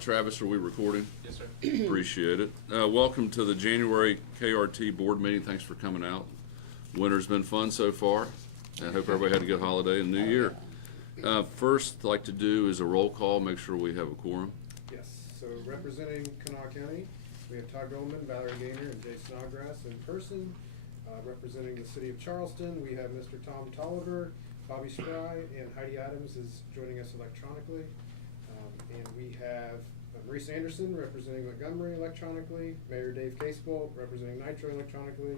Travis, are we recording? Yes, sir. Appreciate it. Welcome to the January KRT board meeting. Thanks for coming out. Winter's been fun so far. I hope everybody had a good holiday and New Year. First, I'd like to do is a roll call, make sure we have a quorum. Yes, so representing Kanawha County, we have Todd Goldman, Valerie Gaynor, and Jay Snodgrass in person. Representing the city of Charleston, we have Mr. Tom Tolliver, Bobby Spry, and Heidi Adams is joining us electronically. And we have Maurice Anderson representing Montgomery electronically, Mayor Dave Casebolt representing Nitro electronically,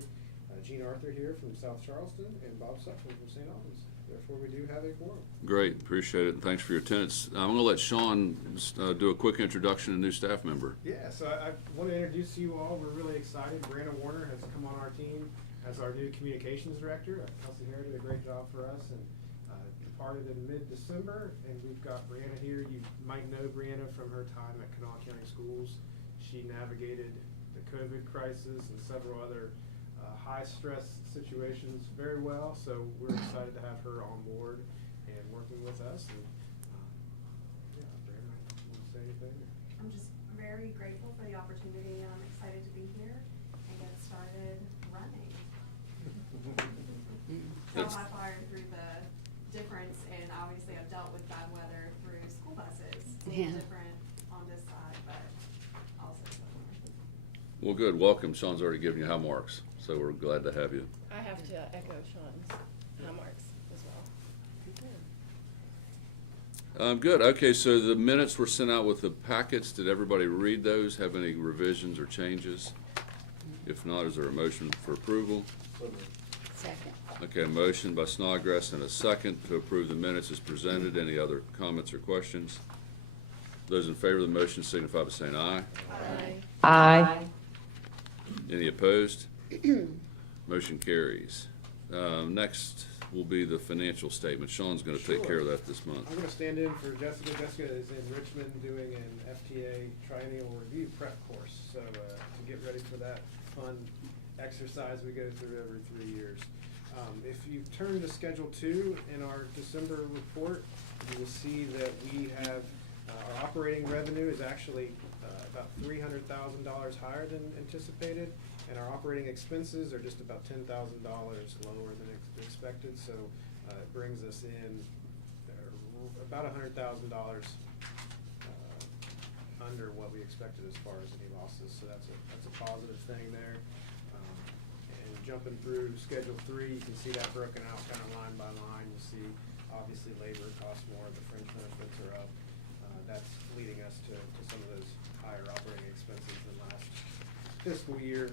Gene Arthur here from South Charleston, and Bob Sutton from St. Albans. Therefore, we do have a quorum. Great, appreciate it, and thanks for your attendance. I'm gonna let Sean do a quick introduction to new staff member. Yeah, so I want to introduce you all. We're really excited. Brianna Warner has come on our team as our new communications director. Kelsey Hare did a great job for us and departed in mid-December. And we've got Brianna here. You might know Brianna from her time at Kanawha County Schools. She navigated the COVID crisis and several other high-stress situations very well. So we're excited to have her on board and working with us. And yeah, Brianna, you want to say anything? I'm just very grateful for the opportunity, and I'm excited to be here and get started running. Trial by fire through the difference, and obviously I've dealt with bad weather through school buses. It's a little different on this side, but also similar. Well, good, welcome. Sean's already given you high marks, so we're glad to have you. I have to echo Sean's high marks as well. Good, okay, so the minutes were sent out with the packets. Did everybody read those? Have any revisions or changes? If not, is there a motion for approval? Second. Okay, a motion by Snodgrass and a second to approve the minutes as presented. Any other comments or questions? Those in favor of the motion signify by saying aye. Aye. Aye. Any opposed? Motion carries. Next will be the financial statement. Sean's gonna take care of that this month. I'm going to stand in for Jessica. Jessica is in Richmond doing an FTA triennial review prep course. So to get ready for that fun exercise we go through every 3 years. If you turn to Schedule 2 in our December report, you will see that we have our operating revenue is actually about $300,000 higher than anticipated, and our operating expenses are just about $10,000 lower than expected. So it brings us in about $100,000 under what we expected as far as any losses. So that's a positive thing there. And jumping through Schedule 3, you can see that broken out kind of line by line. You see obviously labor costs more, the fringe benefits are up. That's leading us to some of those higher operating expenses than last fiscal year.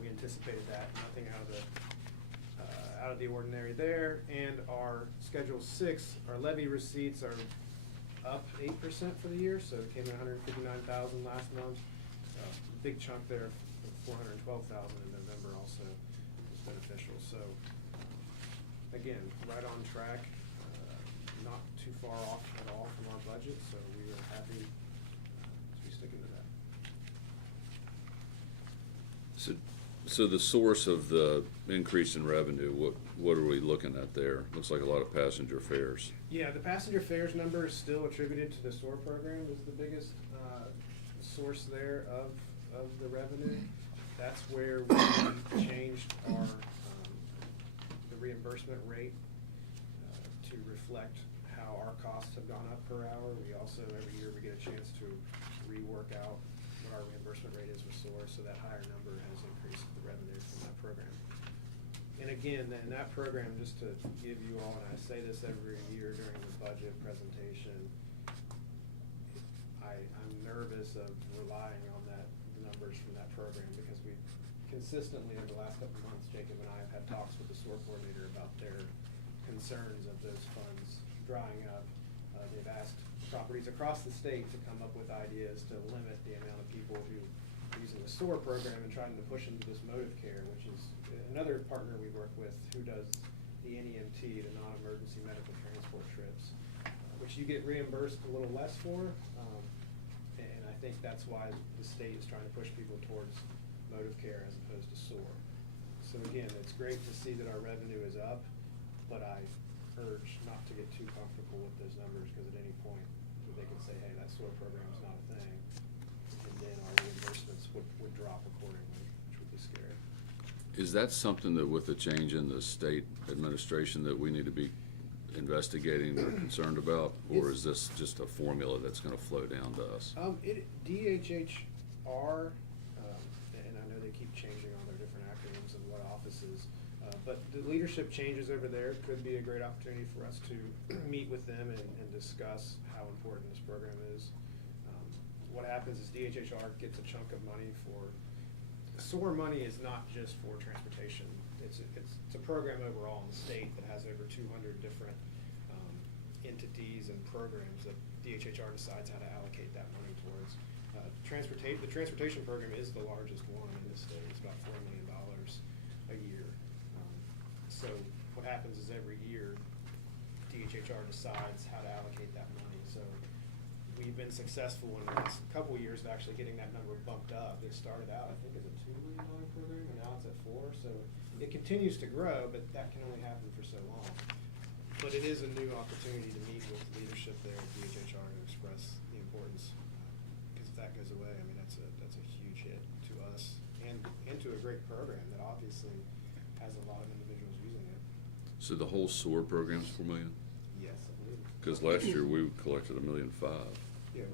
We anticipated that, nothing out of the ordinary there. And our Schedule 6, our levy receipts are up 8% for the year, so it came in $159,000 last month. Big chunk there, $412,000 in November also was beneficial. So again, right on track, not too far off at all from our budget, so we are happy to be sticking to that. So the source of the increase in revenue, what are we looking at there? Looks like a lot of passenger fares. Yeah, the passenger fares number is still attributed to the SOAR program is the biggest source there of the revenue. That's where we changed our the reimbursement rate to reflect how our costs have gone up per hour. We also, every year, we get a chance to rework out what our reimbursement rate is with SOAR, so that higher number has increased the revenue from that program. And again, in that program, just to give you all, and I say this every year during the budget presentation, I'm nervous of relying on that numbers from that program because we consistently over the last couple of months, Jacob and I have had talks with the SOAR coordinator about their concerns of those funds drying up. They've asked properties across the state to come up with ideas to limit the amount of people who are using the SOAR program and trying to push into this motive care, which is another partner we work with who does the NEMT, the non-emergency medical transport trips, which you get reimbursed a little less for. And I think that's why the state is trying to push people towards motive care as opposed to SOAR. So again, it's great to see that our revenue is up, but I urge not to get too comfortable with those numbers because at any point we they can say, hey, that SOAR program's not a thing. And then our reimbursements would drop accordingly, which would be scary. Is that something that with the change in the state administration that we need to be investigating or concerned about? Or is this just a formula that's gonna flow down to us? DHHR, and I know they keep changing all their different acronyms and what offices, but the leadership changes over there could be a great opportunity for us to meet with them and discuss how important this program is. What happens is DHHR gets a chunk of money for, SOAR money is not just for transportation. It's a program overall in the state that has over 200 different entities and programs that DHHR decides how to allocate that money towards. The transportation program is the largest one in the state. It's about $4 million a year. So what happens is every year, DHHR decides how to allocate that money. So we've been successful in the last couple of years of actually getting that number bumped up. It started out, I think, as a $2 million program, and now it's at $4 million. So it continues to grow, but that can only happen for so long. But it is a new opportunity to meet with leadership there at DHHR to express the importance. Because if that goes away, I mean, that's a huge hit to us and to a great program that obviously has a lot of individuals using it. So the whole SOAR program's $4 million? Yes, I believe. Cause last year we collected $1.5 million. Yeah,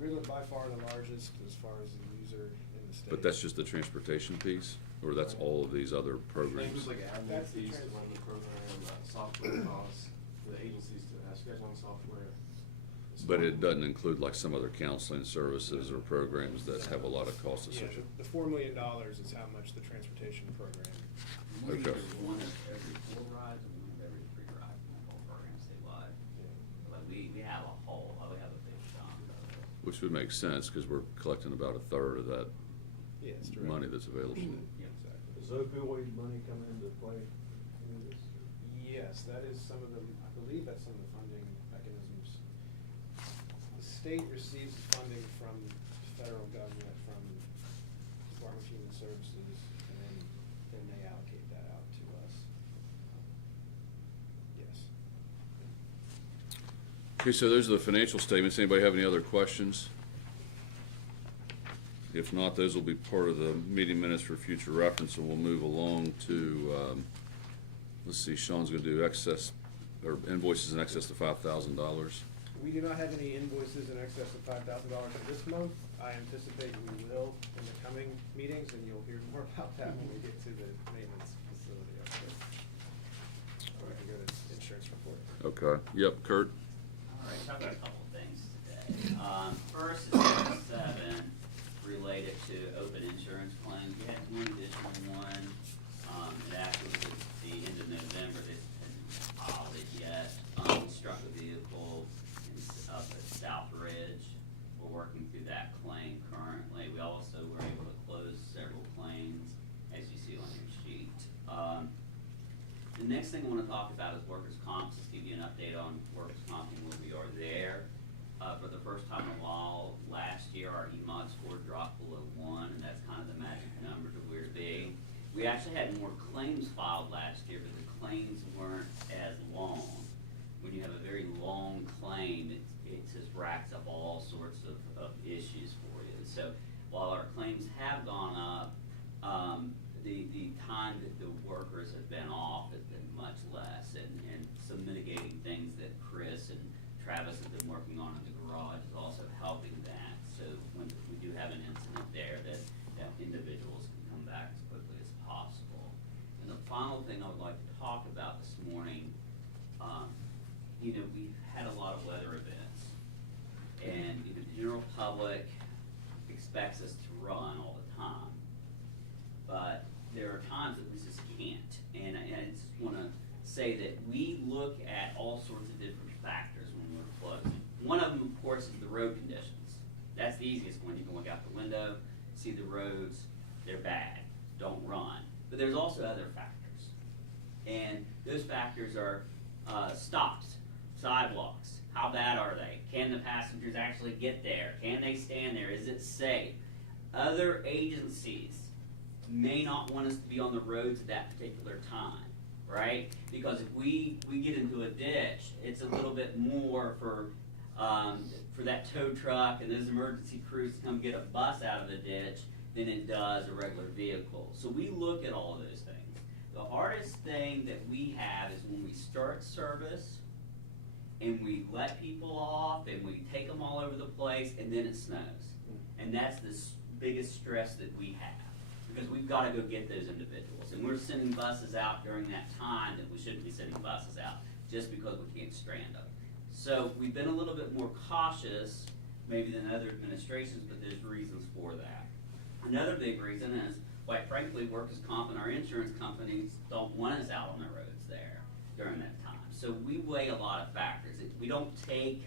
we're by far the largest as far as the user in the state. But that's just the transportation piece, or that's all of these other programs? Things like admin That's the fees to trans- run the program, software costs, for the agencies to have scheduling software. But it doesn't include like some other counseling services or programs that have a lot of costs Yeah, associated? the $4 million is how much the transportation program. We Okay. do one of every 4 rides and one of every 3 rides in that whole program statewide. Like we have a whole, we have a big chunk of it. Which would make sense, cause we're collecting about a third of that Yeah, it's direct. money that's available. Yep. Exactly. Does opioid money come into play in this? Yes, that is some of the, I believe that's some of the funding mechanisms. The state receives funding from federal government, from Department of Human Services, and then they allocate that out to us. Yes. Okay, so those are the financial statements. Anybody have any other questions? If not, those will be part of the meeting minutes for future reference, and we'll move along to, let's see, Sean's gonna do excess, or invoices in excess of $5,000. We do not have any invoices in excess of $5,000 for this month. I anticipate we will in the coming meetings, and you'll hear more about that when we get to the maintenance facility update. Or we can go to insurance report. Okay, yep, Kurt? All right, talk about a couple of things today. First is 7, related to open insurance claims. We had one additional one, and actually was at the end of November, this hasn't filed it yet. Struck a vehicle up at South Ridge. We're working through that claim currently. We also were able to close several claims, as you see on your sheet. The next thing I wanna talk about is workers' comp, just give you an update on workers' comp and where we are there. For the first time in a while, last year, our EMOD score dropped below 1, and that's kind of the magic number to where to be. We actually had more claims filed last year, but the claims weren't as long. When you have a very long claim, it just racks up all sorts of issues for you. So while our claims have gone up, the time that the workers have been off has been much less, and some mitigating things that Chris and Travis have been working on in the garage is also helping that. So when we do have an incident there, that individuals can come back as quickly as possible. And the final thing I would like to talk about this morning, we've had a lot of weather events, and the general public expects us to run all the time, but there are times that we just can't. And I just want to say that we look at all sorts of different factors when we're closing. One of them, of course, is the road conditions. That's the easiest one. You can look out the window, see the roads, they're bad, don't run. But there's also other factors. And those factors are stops, sidewalks. How bad are they? Can the passengers actually get there? Can they stand there? Is it safe? Other agencies may not want us to be on the roads at that particular time, right? Because if we get into a ditch, it's a little bit more for for that tow truck and those emergency crews to come get a bus out of the ditch than it does a regular vehicle. So we look at all of those things. The hardest thing that we have is when we start service and we let people off and we take them all over the place and then it snows. And that's the biggest stress that we have, because we've got to go get those individuals. And we're sending buses out during that time that we shouldn't be sending buses out, just because we can't strand them. So we've been a little bit more cautious maybe than other administrations, but there's reasons for that. Another big reason is, quite frankly, workers' comp and our insurance companies don't want us out on the roads there during that time. So we weigh a lot of factors. We don't take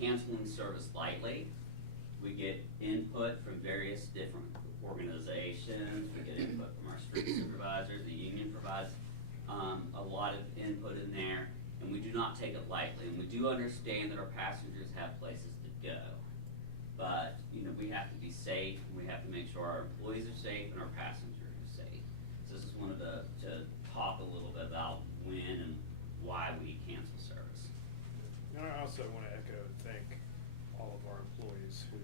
canceling service lightly. We get input from various different organizations. We get input from our street supervisors. The union provides a lot of input in there, and we do not take it lightly. And we do understand that our passengers have places to go. But, you know, we have to be safe, and we have to make sure our employees are safe and our passengers are safe. So this is one of to talk a little bit about when and why we cancel service. And I also want to echo and thank all of our employees who,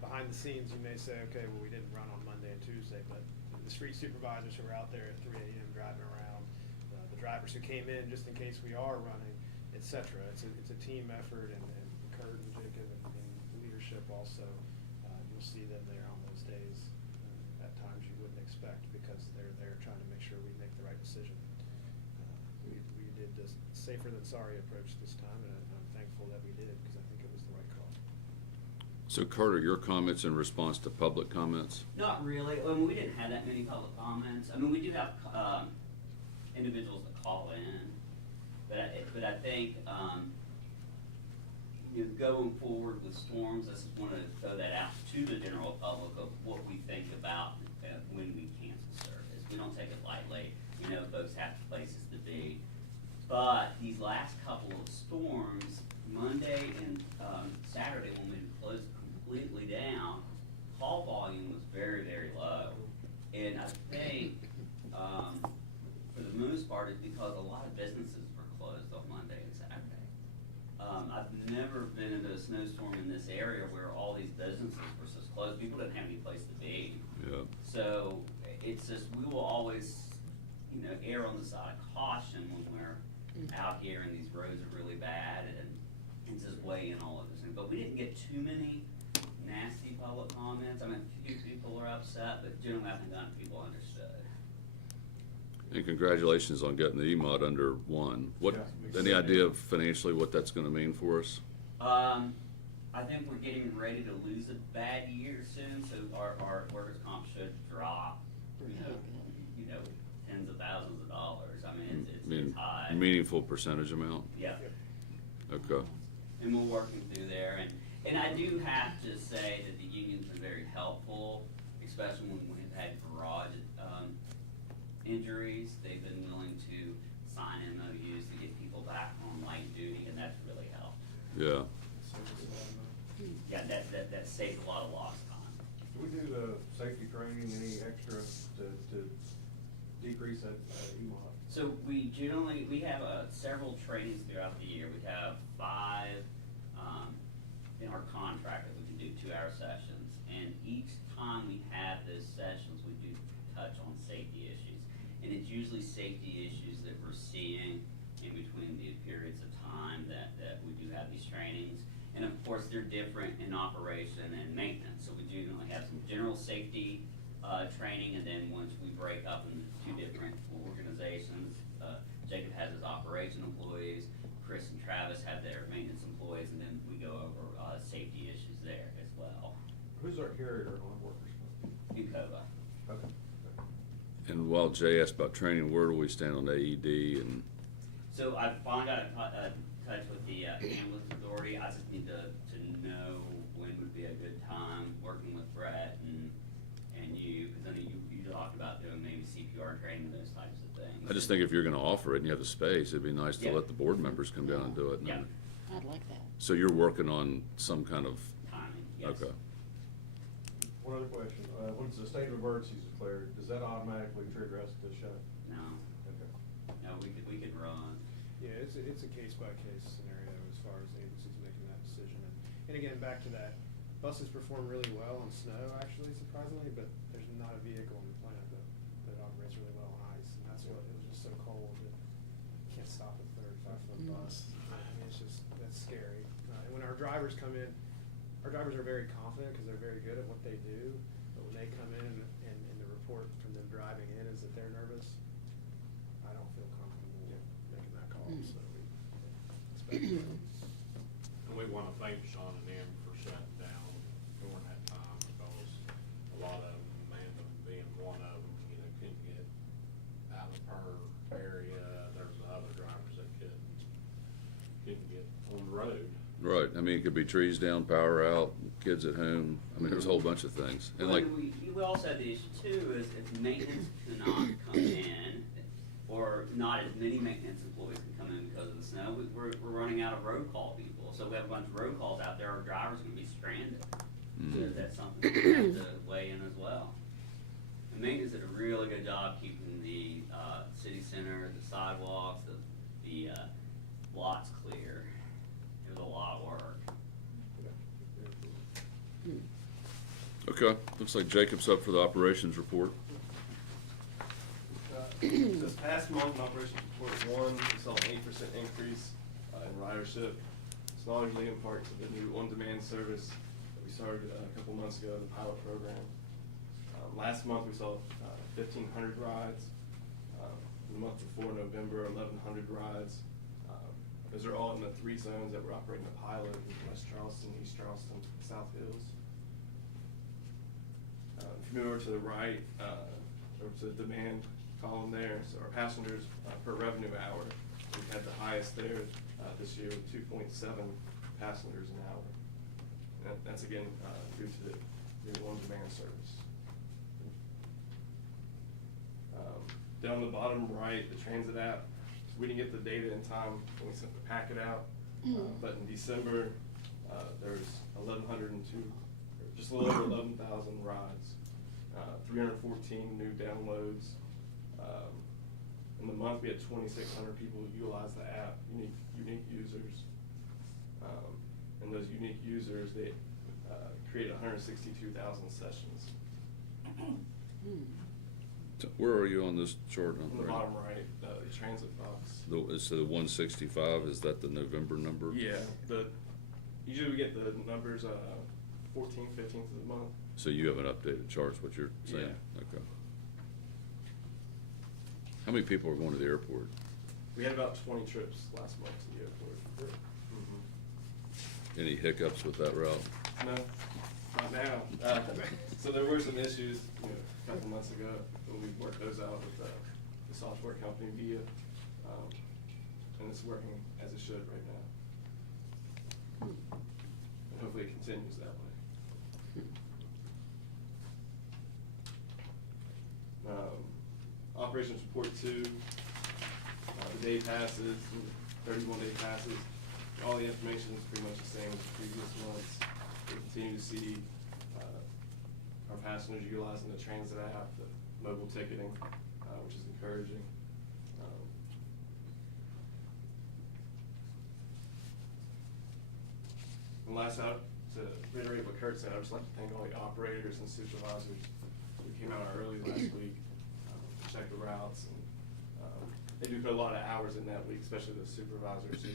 behind the scenes, you may say, okay, well, we didn't run on Monday and Tuesday, but the street supervisors who are out there at 3 a.m. driving around, the drivers who came in just in case we are running, et cetera. It's a team effort, and Kurt and Jacob and leadership also, you'll see them there on those days at times you wouldn't expect, because they're there trying to make sure we make the right decision. We did this safer than sorry approach this time, and I'm thankful that we did, because I think it was the right call. So Carter, your comments in response to public comments? Not really. I mean, we didn't have that many public comments. I mean, we do have individuals that call in, but I think you know, going forward with storms, I just want to throw that out to the general public of what we think about when we cancel service. We don't take it lightly. We know folks have places to be, but these last couple of storms, Monday and Saturday, when we closed completely down, call volume was very, very low. And I think, for the most part, it's because a lot of businesses were closed on Monday and Saturday. I've never been into a snowstorm in this area where all these businesses were just closed. People didn't have any place to be. Yeah. So it's just, we will always, you know, err on the side of caution when we're out here and these roads are really bad, and just weigh in all of this. But we didn't get too many nasty public comments. I mean, a few people are upset, but generally I think people understood. And congratulations on getting the EMOD under one. What, Yeah. any idea of financially what that's gonna mean for us? I think we're getting ready to lose a bad year soon, so our workers' comp should drop, you know, tens of thousands of dollars. I mean, it's high. Meaningful percentage amount? Yeah. Okay. And we're working through there, and I do have to say that the union's been very helpful, especially when we've had garage, injuries. They've been willing to sign MOUs to get people back on light duty, and that's really helped. Yeah. Yeah, that saved a lot of lost time. Do we do the safety training, any extra to decrease that EMOD? So we have several trainings throughout the year. We have 5 in our contract that we can do 2-hour sessions. And each time we have those sessions, we do touch on safety issues. And it's usually safety issues that we're seeing in between the periods of time that we do have these trainings. And of course, they're different in operation and maintenance. So we do have some general safety training, and then once we break up into 2 different organizations, Jacob has his operation employees, Chris and Travis have their maintenance employees, and then we go over safety issues there as well. Who's our carrier on workers' comp? Ukova. Okay. And while Jay asked about training, where do we stand on AED and? So I finally got in touch with the ambulance authority. I just need to know when would be a good time, working with Brett and you, because I know you talked about doing maybe CPR training and those types of things. I just think if you're gonna offer it and you have the space, it'd be nice to Yeah. let the board members come down and do it. Yeah. I'd like that. So you're working on some kind of, Timing, yes. okay. One other question, once the state of emergency is declared, does that automatically trigger us to shut? No, Okay. no, we could run. Yeah, it's a case-by-case scenario as far as the agencies making that decision. And again, back to that, buses perform really well on snow, actually, surprisingly, but there's not a vehicle in the planet that operates really well on ice. And that's what, it was just so cold that you can't stop a 35-foot bus. I mean, it's just, that's scary. And when our drivers come in, our drivers are very confident because they're very good at what they do. But when they come in and the report from them driving in is that they're nervous, I don't feel comfortable making that call. So we expect that. And we want to thank Sean and them for shutting down during that time, because a lot of them, Amanda being one of them, couldn't get out of her area. There's other drivers that couldn't get on the road. Right, I mean, it could be trees down, power out, kids at home, I mean, there's a whole bunch of things. And Well, like, we also had the issue too, is if maintenance cannot come in, or not as many maintenance employees can come in because of the snow, we're running out of road call people. So we have a bunch of road calls out there, our drivers are gonna be stranded. So that's something we have to weigh in as well. And maintenance did a really good job keeping the, city center, the sidewalks, the lots clear. It was a lot of work. okay, looks like Jacob's up for the operations report. This past month in Operation Support 1, we saw an 8% increase in ridership. It's largely in part to the new on-demand service that we started a couple months ago, the pilot program. Last month we saw 1,500 rides. The month before, November, 1,100 rides. Those are all in the 3 zones that we're operating the pilot in West Charleston, East Charleston, South Hills. If you move over to the right, over to the demand column there, so our passengers per revenue hour, we've had the highest there this year with 2.7 passengers an hour. And that's again due to the new on-demand service. Down the bottom right, the transit app, we didn't get the data in time when we sent the packet out, but in December, there's 1,102, just a little over 11,000 rides, 314 new downloads. In the month, we had 2,600 people who utilized the app, unique users. And those unique users, they created 162,000 sessions. So where are you on this chart? On the bottom right, the transit box. So the 165, is that the November number? Yeah, usually we get the numbers 14th, 15th of the month. So you have an updated chart, is what you're saying? Yeah. Okay. How many people are going to the airport? We had about 20 trips last month to the airport. Mm-hmm. Any hiccups with that route? No, not now. So there were some issues, a couple months ago when we worked those out with the software company Via, and it's working as it should right now. And hopefully it continues that way. Operations Report 2, the day passes, 31-day passes. All the information is pretty much the same as the previous months. We continue to see our passengers utilizing the transit app, the mobile ticketing, which is encouraging. And last out, to reiterate what Kurt said, I'd just like to thank all the operators and supervisors who came out early last week to check the routes. And they do put a lot of hours in that week, especially the supervisors who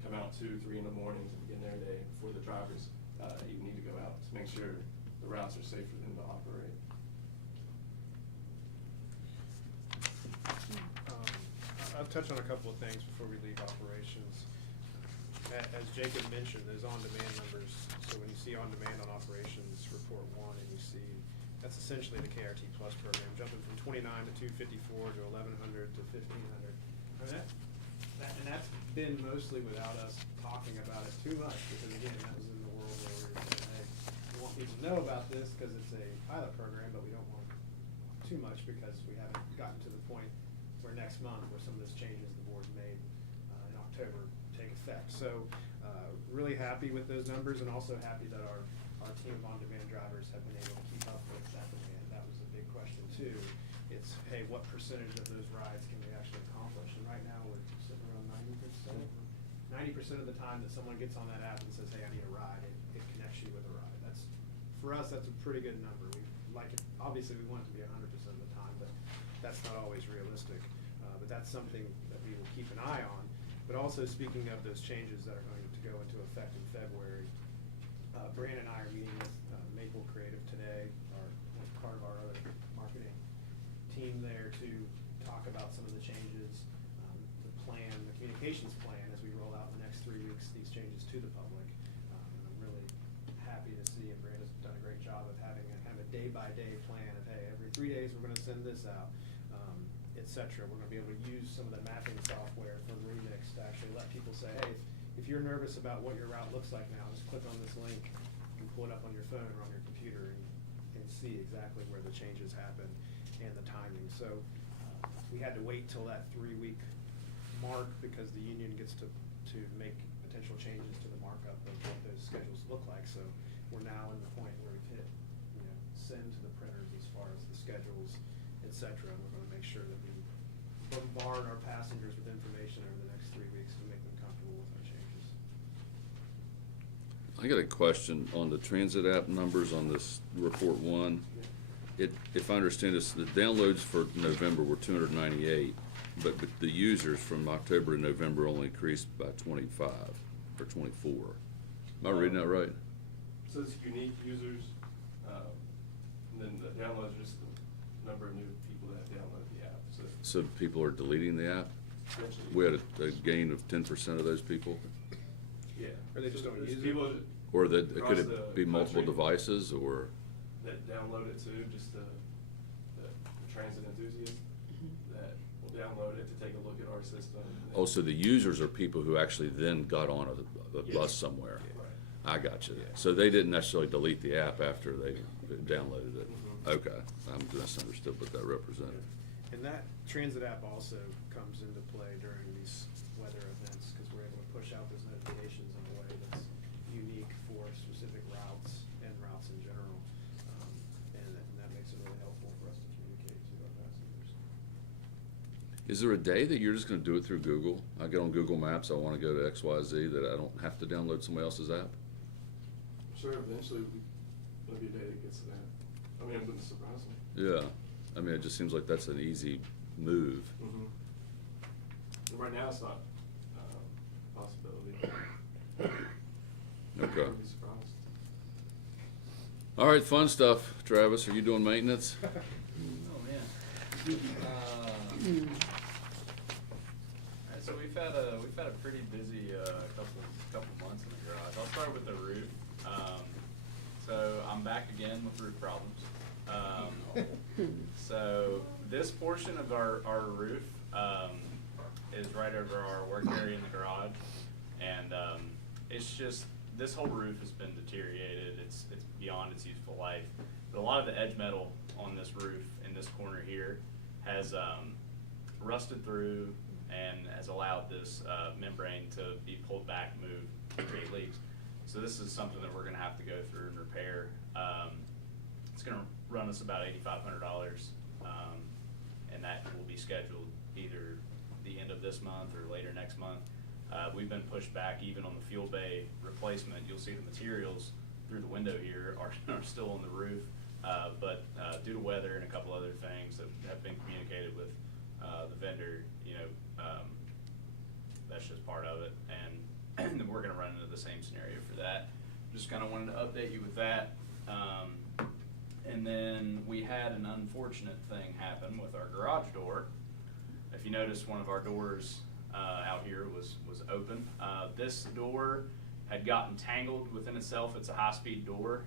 come out 2, 3 in the mornings and begin their day before the drivers even need to go out to make sure the routes are safe for them to operate. I'll touch on a couple of things before we leave operations. As Jacob mentioned, there's on-demand numbers. So when you see on-demand on operations report 1, and you see that's essentially the KRT Plus program, jumping from 29 to 254 to 1,100 to 1,500. I mean, and that's been mostly without us talking about it too much, because again, that was in the world where we were saying, hey, we want people to know about this because it's a pilot program, but we don't want too much because we haven't gotten to the point where next month, where some of those changes the board's made in October take effect. So really happy with those numbers, and also happy that our team of on-demand drivers have been able to keep up with that demand. That was a big question too. It's, hey, what percentage of those rides can we actually accomplish? And right now we're sitting around 90%. 90% of the time that someone gets on that app and says, hey, I need a ride, it connects you with a ride. That's, for us, that's a pretty good number. We like it, obviously we want it to be 100% of the time, but that's not always realistic. But that's something that we will keep an eye on. But also, speaking of those changes that are going to go into effect in February, Brandon and I are meeting with Maple Creative today, part of our other marketing team there, to talk about some of the changes, the plan, the communications plan as we roll out in the next 3 weeks, these changes to the public. And I'm really happy to see, and Brandon's done a great job of having a kind of a day-by-day plan of, hey, every 3 days we're gonna send this out, et cetera. We're gonna be able to use some of the mapping software from Remix to actually let people say, hey, if you're nervous about what your route looks like now, just click on this link and pull it up on your phone or on your computer and see exactly where the changes happen and the timing. So we had to wait till that 3-week mark because the union gets to make potential changes to the markup of what those schedules look like. So we're now in the point where we've hit, send to the printers as far as the schedules, et cetera. And we're gonna make sure that we bombard our passengers with information over the next 3 weeks to make them comfortable with our changes. I got a question on the transit app numbers on this report one. If I understand this, the downloads for November were 298, but the users from October to November only increased by 25 or 24. Am I reading that right? So it's unique users, and then the downloads are just the number of new people that download the app. So people are deleting the app? Essentially, We had a gain of 10% of those people? yeah. Or they just don't there's use it? people Or that, across could the it be multiple country devices, or? that download it too, just the transit enthusiasts that will download it to take a look at our system. Oh, so the users are people who actually then got on a Yes. bus somewhere? Right. I got you. Yeah. So they didn't necessarily delete the app after they downloaded it? Mhm. Okay, I misunderstood what that represented. And that transit app also comes into play during these weather events, because we're able to push out those notifications in a way that's unique for specific routes and routes in general. And that makes it really helpful for us to communicate to our passengers. Is there a day that you're just gonna do it through Google? I get on Google Maps, I wanna go to XYZ, that I don't have to download somebody else's app? Sure, eventually there'll be a day that gets to that. I mean, it wouldn't surprise me. Yeah, I mean, it just seems like that's an easy move. Right now, it's not a possibility. Okay. I'd be surprised. All right, fun stuff. Travis, are you doing maintenance? Oh, man. Alright, so we've had a pretty busy, couple months in the garage. I'll start with the roof. So I'm back again with roof problems. So this portion of our roof, is right over our work area in the garage. And, it's just, this whole roof has been deteriorated. It's beyond its useful life. But a lot of the edge metal on this roof in this corner here has, rusted through and has allowed this, membrane to be pulled back, moved, to create leaks. So this is something that we're gonna have to go through and repair. It's gonna run us about $8,500, and that will be scheduled either the end of this month or later next month. We've been pushed back even on the fuel bay replacement. You'll see the materials through the window here are still on the roof, but due to weather and a couple other things that have been communicated with the vendor, that's just part of it, and we're gonna run into the same scenario for that. Just kinda wanted to update you with that. And then we had an unfortunate thing happen with our garage door. If you notice, one of our doors out here was open. This door had gotten tangled within itself. It's a high-speed door,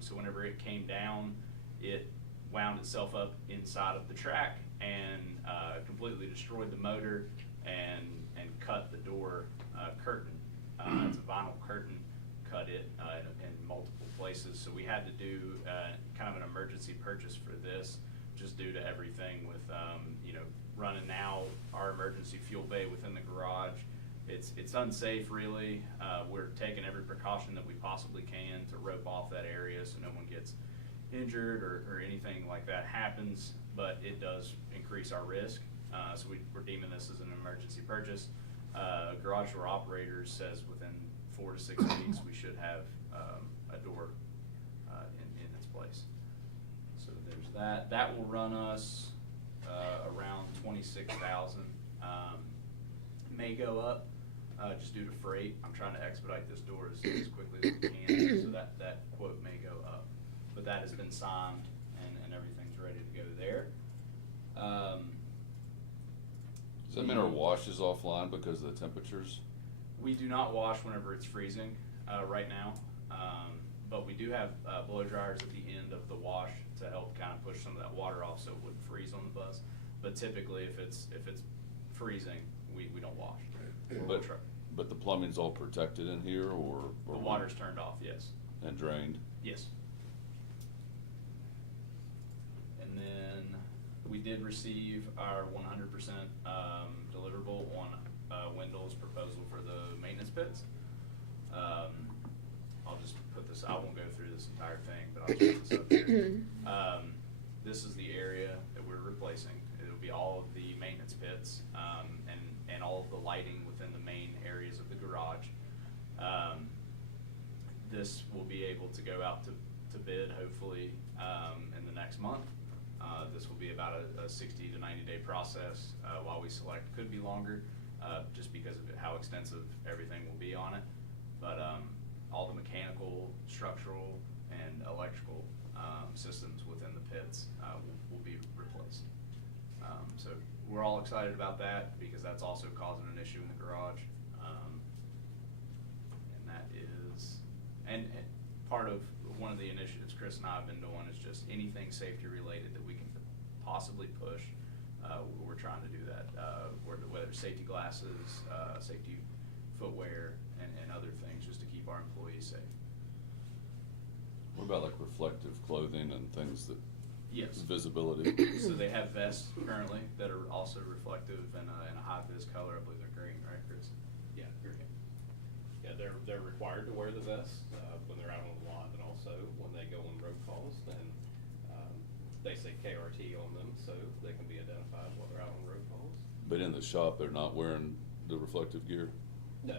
so whenever it came down, it wound itself up inside of the track and completely destroyed the motor and cut the door curtain. It's a vinyl curtain, cut it in multiple places. So we had to do kind of an emergency purchase for this, just due to everything with running now our emergency fuel bay within the garage. It's unsafe, really. We're taking every precaution that we possibly can to rope off that area so no one gets injured or anything like that happens, but it does increase our risk. So we're deeming this as an emergency purchase. Garage door operators says within 4 to 6 weeks, we should have a door in its place. So there's that. That will run us around 26,000. May go up just due to freight. I'm trying to expedite this door as quickly as we can, so that quote may go up. But that has been signed and everything's ready to go there. Does that mean our wash is offline because of the temperatures? We do not wash whenever it's freezing right now, but we do have blow dryers at the end of the wash to help kind of push some of that water off so it wouldn't freeze on the bus. But typically, if it's freezing, we don't wash. But the plumbing's all protected in here, or The water's turned off, yes. and drained? Yes. And then we did receive our 100% deliverable on Wendell's proposal for the maintenance pits. I'll just put this, I won't go through this entire thing, but I'll just put this up here. This is the area that we're replacing. It'll be all of the maintenance pits and all of the lighting within the main areas of the garage. This will be able to go out to bid hopefully in the next month. This will be about a 60 to 90 day process while we select. Could be longer just because of how extensive everything will be on it. But all the mechanical, structural, and electrical systems within the pits will be replaced. So we're all excited about that because that's also causing an issue in the garage. And that is, and part of one of the initiatives Chris and I have been doing is just anything safety related that we can possibly push. We're trying to do that, whether it's safety glasses, safety footwear, and other things just to keep our employees safe. What about like reflective clothing and things that? Yes. Visibility. So they have vests currently that are also reflective in a high vis color. I believe they're green, right, Chris? Yeah, yeah, they're required to wear the vest when they're out on the lot, and also when they go on road calls, then they say KRT on them, so they can be identified while they're out on road calls. But in the shop, they're not wearing the reflective gear? No,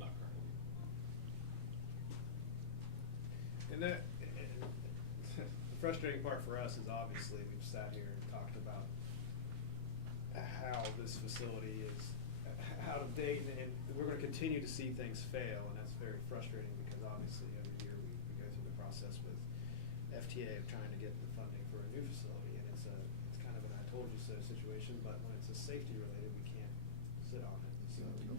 not currently. And the frustrating part for us is obviously we've sat here and talked about how this facility is out of date, and we're gonna continue to see things fail, and that's very frustrating because obviously every year we go through the process with FTA of trying to get the funding for a new facility, and it's kind of an I told you so situation, but when it's a safety related, we can't sit on it, so. I'm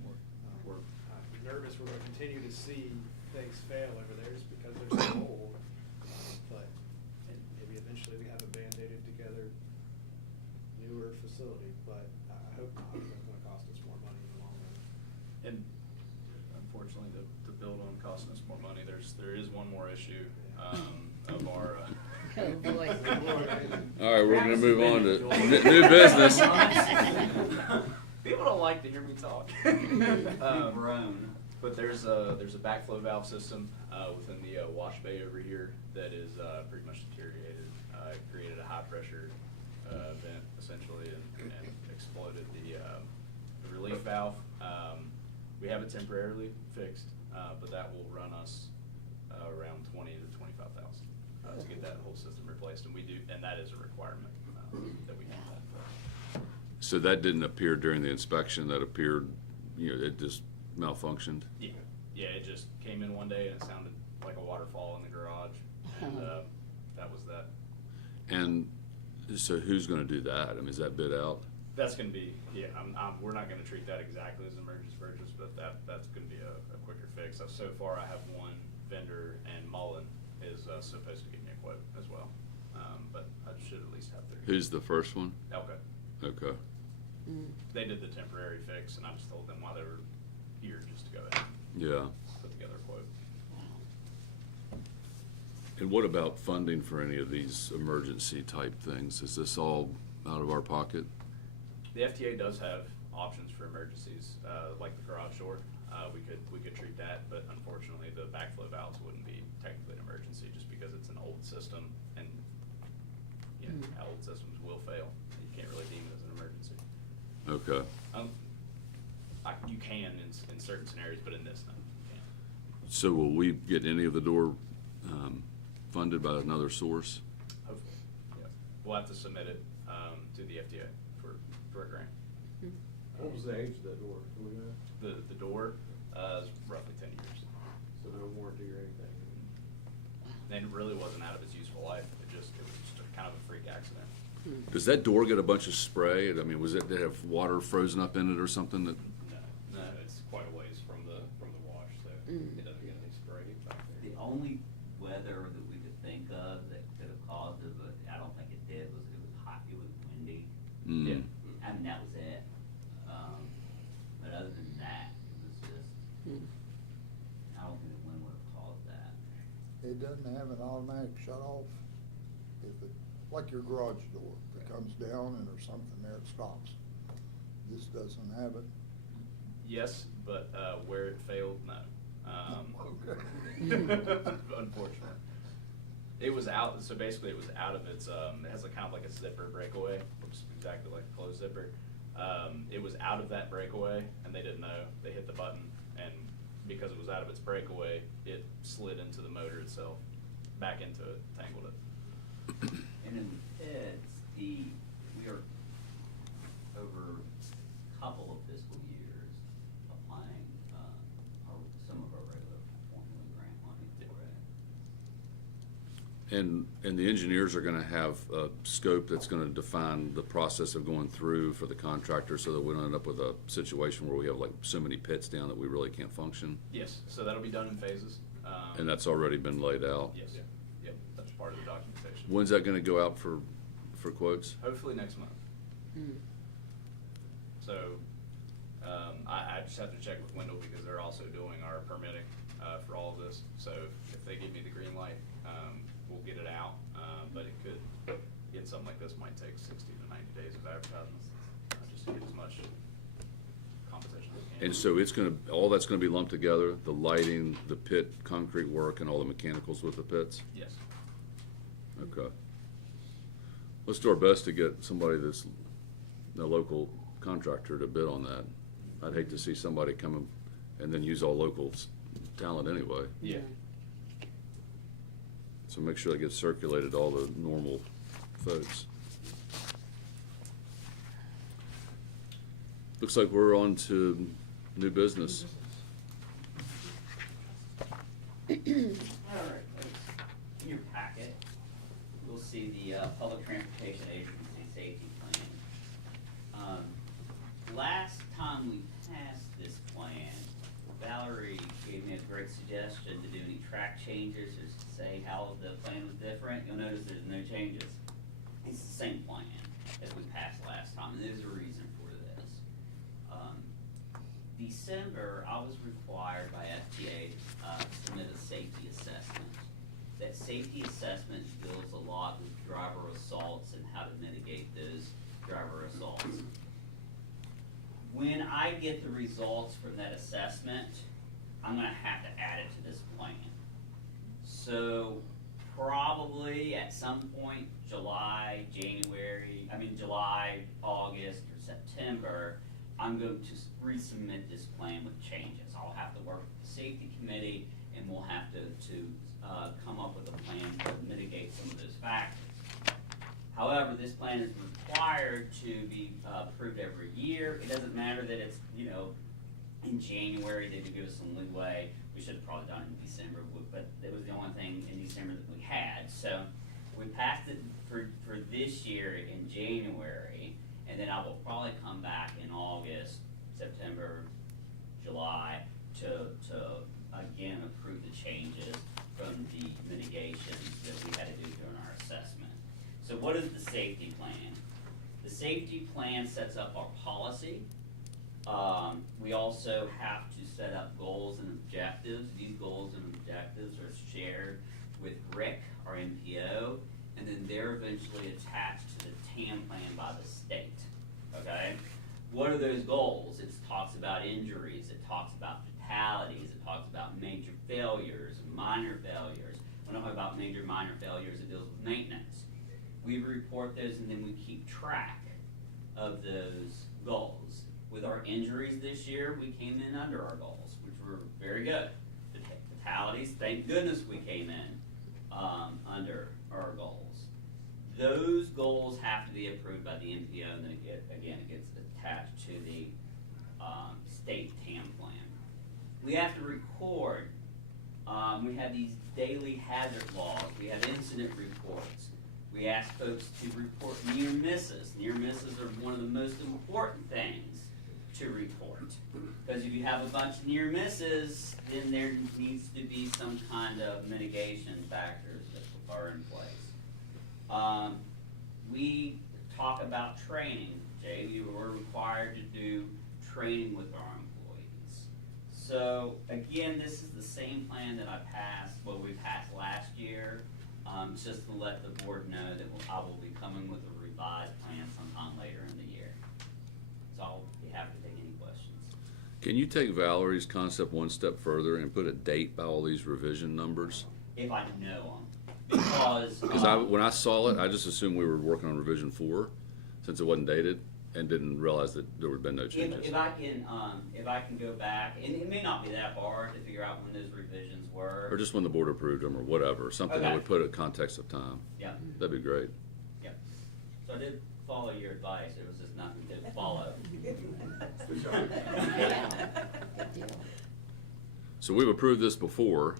nervous we're gonna continue to see things fail over there just because they're so old, but maybe eventually we have a band-aided together newer facility, but I hope not, because it's gonna cost us more money in the long run. And unfortunately, the bill don't cost us more money. There is one more issue of our. Oh, boy. All right, we're gonna move on to new business. People don't like to hear me talk. Grown. But there's a backflow valve system within the wash bay over here that is pretty much deteriorated. It created a high pressure vent essentially and exploded the relief valve. We have it temporarily fixed, but that will run us around 20 to 25,000 to get that whole system replaced, and we do, and that is a requirement that we have that. So that didn't appear during the inspection, that appeared, it just malfunctioned? Yeah, it just came in one day and it sounded like a waterfall in the garage, and that was that. And so who's gonna do that? I mean, is that bid out? That's gonna be, we're not gonna treat that exactly as an emergency purchase, but that's gonna be a quicker fix. So far, I have one vendor, and Mullen is supposed to give me a quote as well, but I should at least have 3. Who's the first one? Okay. Okay. They did the temporary fix, and I just told them while they were here just to go ahead and Yeah. put together a quote. And what about funding for any of these emergency type things? Is this all out of our pocket? The FTA does have options for emergencies, like the garage door. We could treat that, but unfortunately, the backflow valves wouldn't be technically an emergency just because it's an old system, and old systems will fail. You can't really deem it as an emergency. Okay. You can in certain scenarios, but in this, no, you can't. So will we get any of the door funded by another source? Hopefully, yeah. We'll have to submit it to the FDA for a grant. What was the age of that door? Do we know? The door is roughly 10 years. So no warranty or anything? And it really wasn't out of its useful life. It was just kind of a freak accident. Does that door get a bunch of spray? I mean, did it have water frozen up in it or something that? No, it's quite a ways from the wash, so it doesn't get any spray back there. The only weather that we could think of that could have caused it, but I don't think it did, was it was hot, it was windy. Yeah. I mean, that was it. But other than that, it was just, I don't think the wind would have caused that. It doesn't have an automatic shut off. If it, like your garage door, if it comes down and there's something there, it stops. This doesn't have it. Yes, but where it failed, no. Okay. Unfortunately. It was out, so basically it was out of its, it has a kind of like a zipper breakaway, which is exactly like a closed zipper. It was out of that breakaway and they didn't know. They hit the button, and because it was out of its breakaway, it slid into the motor itself, back into it, tangled it. And in the pits, we are over a couple of fiscal years applying, some of our regular formula grant money for it. And the engineers are gonna have a scope that's gonna define the process of going through for the contractor, so that we don't end up with a situation where we have like so many pits down that we really can't function. Yes, so that'll be done in phases. And that's already been laid out. Yes, yep, that's part of the documentation. When's that gonna go out for quotes? Hopefully next month. So, I just have to check with Wendell because they're also doing our permitting, for all of this. So if they give me the green light, we'll get it out, but it could, again, something like this might take 60 to 90 days of advertising, just to get as much competition as we can. And so all that's gonna be lumped together, the lighting, the pit, concrete work, and all the mechanicals with the pits? Yes. Okay. Let's do our best to get somebody that's a local contractor to bid on that. I'd hate to see somebody come and then use all local talent anyway. Yeah. So make sure that gets circulated to all the normal folks. Looks like we're on to new business. All right, folks. In your packet, you'll see the Public Transportation Agency Safety Plan. Last time we passed this plan, Valerie gave me a great suggestion to do any track changes or to say how the plan was different. You'll notice there's no changes. It's the same plan as we passed last time, and there's a reason for this. December, I was required by FTA to submit a safety assessment. That safety assessment deals a lot with driver assaults and how to mitigate those driver assaults. When I get the results from that assessment, I'm gonna have to add it to this plan. So probably at some point, July, August, or September, I'm going to resubmit this plan with changes. I'll have to work with the safety committee, and we'll have to come up with a plan to mitigate some of those factors. However, this plan is required to be approved every year. It doesn't matter that it's, in January, they do give us some leeway. We should have probably done it in December, but it was the only thing in December that we had. So we passed it for this year in January, and then I will probably come back in August, September, July to again approve the changes from the mitigations that we had to do during our assessment. So what is the safety plan? The safety plan sets up our policy. We also have to set up goals and objectives. These goals and objectives are shared with Rick, our NPO, and then they're eventually attached to the TAM plan by the state, okay? What are those goals? It talks about injuries, it talks about fatalities, it talks about major failures, minor failures. When I talk about major, minor failures, it deals with maintenance. We report those and then we keep track of those goals. With our injuries this year, we came in under our goals, which were very good. The fatalities, thank goodness we came in under our goals. Those goals have to be approved by the NPO, and then it gets attached to the state TAM plan. We have to record. We have these daily hazard logs. We have incident reports. We ask folks to report near misses. Near misses are one of the most important things to report. Because if you have a bunch of near misses, then there needs to be some kind of mitigation factors that are in place. We talk about training. Jay, we were required to do training with our employees. So again, this is the same plan that we passed last year. Just to let the board know that I will be coming with a revised plan sometime later in the year. So I'll be happy to take any questions. Can you take Valerie's concept one step further and put a date by all these revision numbers? If I know them, because When I saw it, I just assumed we were working on revision 4, since it wasn't dated, and didn't realize that there would have been no changes. if I can go back, and it may not be that hard to figure out when those revisions were. Or just when the board approved them, or whatever, something that Okay. would put a context of time. Yeah. That'd be great. Yeah. So I did follow your advice. It was just nothing to follow. Good deal. So we've approved this before,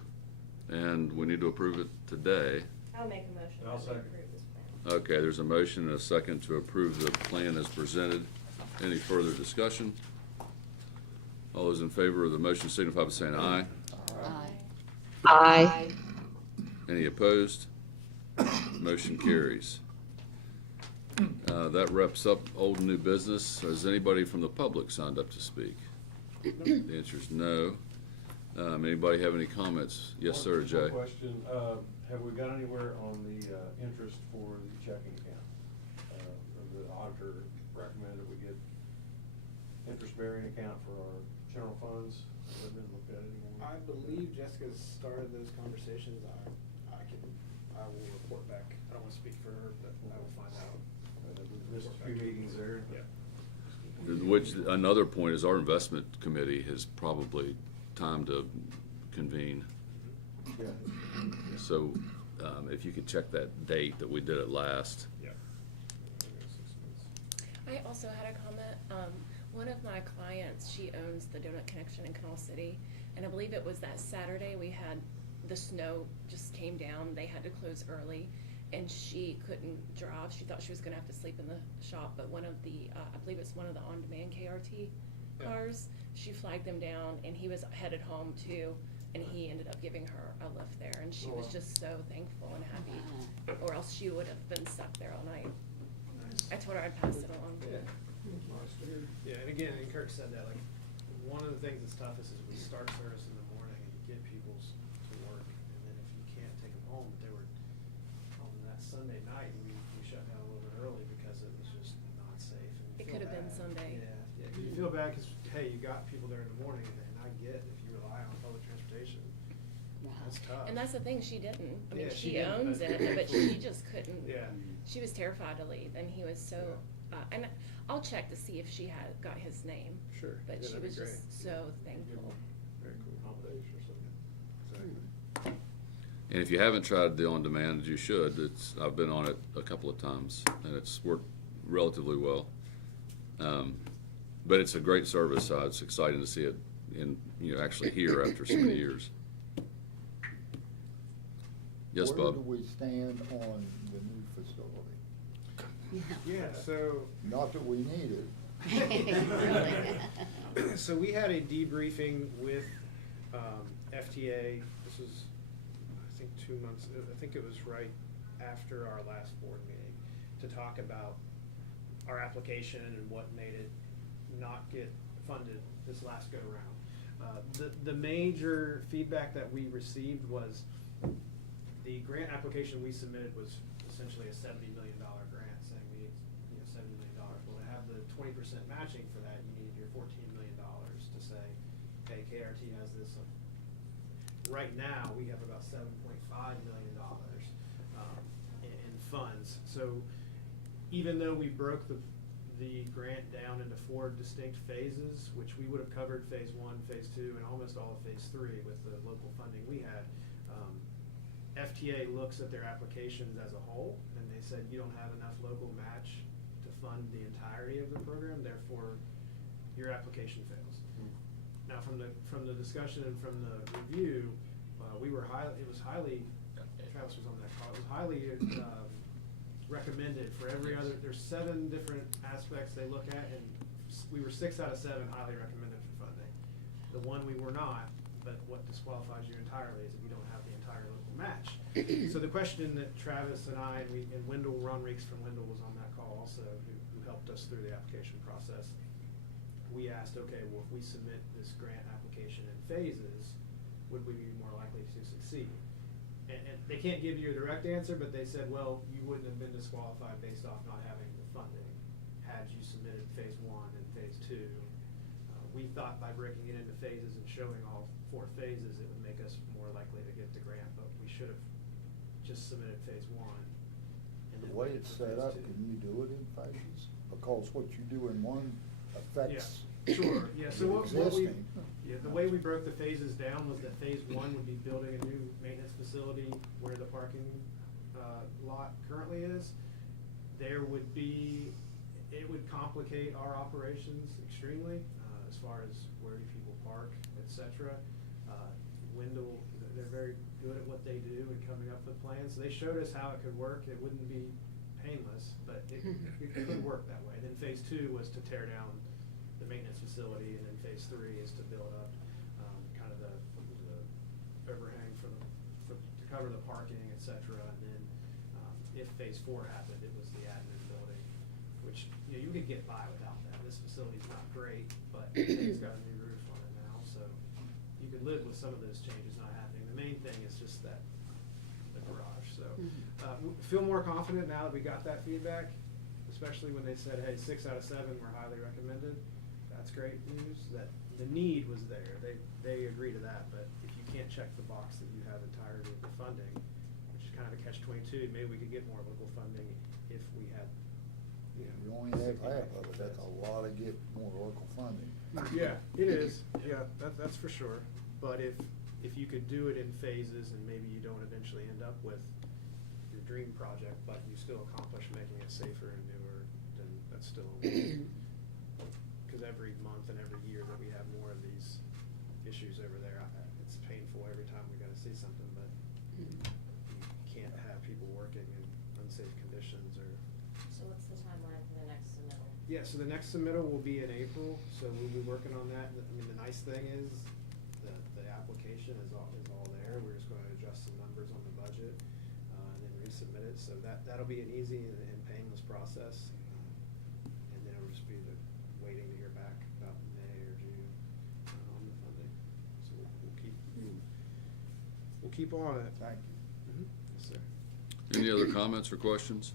and we need to approve it today. I'll make a motion I'll that we second. approve this plan. Okay, there's a motion and a second to approve the plan as presented. Any further discussion? All those in favor of the motion signify by saying aye. Aye. Any opposed? Motion carries. That wraps up old and new business. Has anybody from the public signed up to speak? The answer is no. Anybody have any comments? Yes, sir, Jay. One question, have we got anywhere on the interest for the checking account? The auditor recommended we get interest-bearing account for our general funds. Has that been looked at anymore? I believe Jessica's started those conversations. I will report back. I don't want to speak for her, but I will find out. There's a few meetings there. Yeah. Which, another point is our investment committee has probably time to convene. Yeah. So if you could check that date that we did it last. Yeah. I also had a comment. One of my clients, she owns the Donut Connection in Kanawha City, and I believe it was that Saturday we had the snow just came down. They had to close early, and she couldn't drive. She thought she was going to have to sleep in the shop, but one of the, I believe it's one of the on-demand KRT cars, she flagged them down, and he was headed home too, and he ended up giving her a lift there, and she was just so thankful and happy, or else she would have been stuck there all night. I told her I'd pass it along. Yeah, and again, and Kirk said that, like, one of the things that's toughest is we start service in the morning and you get people to work, and then if you can't take them home, they were on that Sunday night, we shut down a little bit early because it was just not safe. And you It feel could have been bad. Sunday. Yeah, 'cause you feel bad because, hey, you got people there in the morning, and I get if you rely on public transportation, that's tough. And that's the thing, she didn't. I mean, Yeah, she she didn't, owns but- it, but she just couldn't. Yeah. She was terrified to leave, and he was so, and I'll check to see if she had got his name. Sure. But Yeah, she that'd be was just great. so thankful. Very cool accommodation or something. Exactly. And if you haven't tried the on-demand, you should. I've been on it a couple of times, and it's worked relatively well. But it's a great service, so it's exciting to see it actually here after so many years. Yes, Where Bob? do we stand on the new facility? Yeah, so. Not that we need it. So we had a debriefing with FTA. This was, I think, 2 months, I think it was right after our last board meeting, to talk about our application and what made it not get funded this last go-around. The major feedback that we received was the grant application we submitted was essentially a $70 million grant, saying we need $70 million. Well, to have the 20% matching for that, you need your $14 million to say, hey, KRT has this. Right now, we have about $7.5 million in funds. So even though we broke the the grant down into 4 distinct phases, which we would have covered phase 1, phase 2, and almost all of phase 3 with the local funding we had. FTA looks at their applications as a whole, and they said you don't have enough local match to fund the entirety of the program, therefore your application fails. Now, from the discussion and from the review, it was highly, Travis was on that call, it was highly recommended for every other, there's 7 different aspects they look at, and we were 6 out of 7 highly recommended for funding. The one we were not, but what disqualifies you entirely is if you don't have the entire local match. So the question that Travis and I, and Wendell, Ron Reeks from Wendell was on that call also, who helped us through the application process. We asked, okay, well, if we submit this grant application in phases, would we be more likely to succeed? And they can't give you a direct answer, but they said, well, you wouldn't have been disqualified based off not having the funding had you submitted phase 1 and phase 2. We thought by breaking it into phases and showing all 4 phases, it would make us more likely to get the grant, but we should have just submitted phase 1. And The then way waited it's for set phase up, 2. can you do it in phases? Because what you do in one affects. Yeah, sure, yeah, so the what we, existing. yeah, the way we broke the phases down was that phase 1 would be building a new maintenance facility where the parking lot currently is. There would be, it would complicate our operations extremely, as far as where do people park, et cetera. Wendell, they're very good at what they do and coming up with plans. They showed us how it could work. It wouldn't be painless, but it could work that way. Then phase 2 was to tear down the maintenance facility, and then phase 3 is to build up kind of the overhang to cover the parking, et cetera. And then if phase 4 happened, it was the admin building, which you could get by without that. This facility's not great, but it's got a new roof on it now, so you could live with some of those changes not happening. The main thing is just that the garage. So feel more confident now that we got that feedback, especially when they said, hey, 6 out of 7 were highly recommended. That's great news. That the need was there. They agree to that, but if you can't check the box that you have entirety of the funding, which is kind of a catch-22, maybe we could get more local funding if we had, You only have half of it, that's a lot to get more local funding. Yeah, it is. Yeah, that's for sure. But if you could do it in phases, and maybe you don't eventually end up with your dream project, but you still accomplish making it safer and newer, then that's still a win. Because every month and every year that we have more of these issues over there, it's painful every time we gotta see something, but you can't have people working in unsafe conditions or. So what's the timeline for the next submittal? Yeah, so the next submittal will be in April, so we'll be working on that. I mean, the nice thing is, the application is all there. We're just gonna adjust some numbers on the budget, and then resubmit it, so that'll be an easy and painless process. And then it'll just be waiting to hear back about May or June on the funding. So we'll keep on it. Thank you. Yes, sir. Any other comments or questions?